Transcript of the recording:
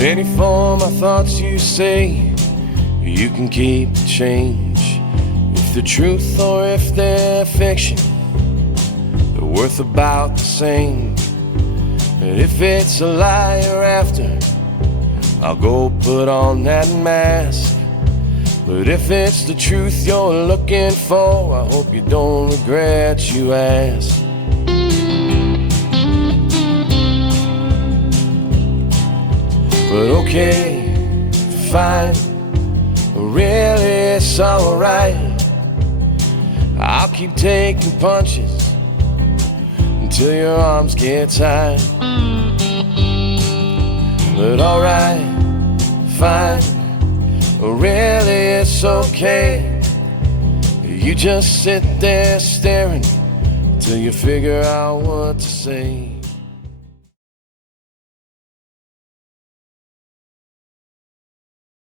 Any form of thoughts you say, you can keep the change. If they're truth or if they're fiction, they're worth about the same. And if it's a lie you're after, I'll go put on that mask. But if it's the truth you're looking for, I hope you don't regret you asked. But okay, fine, really it's alright. I'll keep taking punches until your arms get tired. But alright, fine, really it's okay. You just sit there staring till you figure out what to say.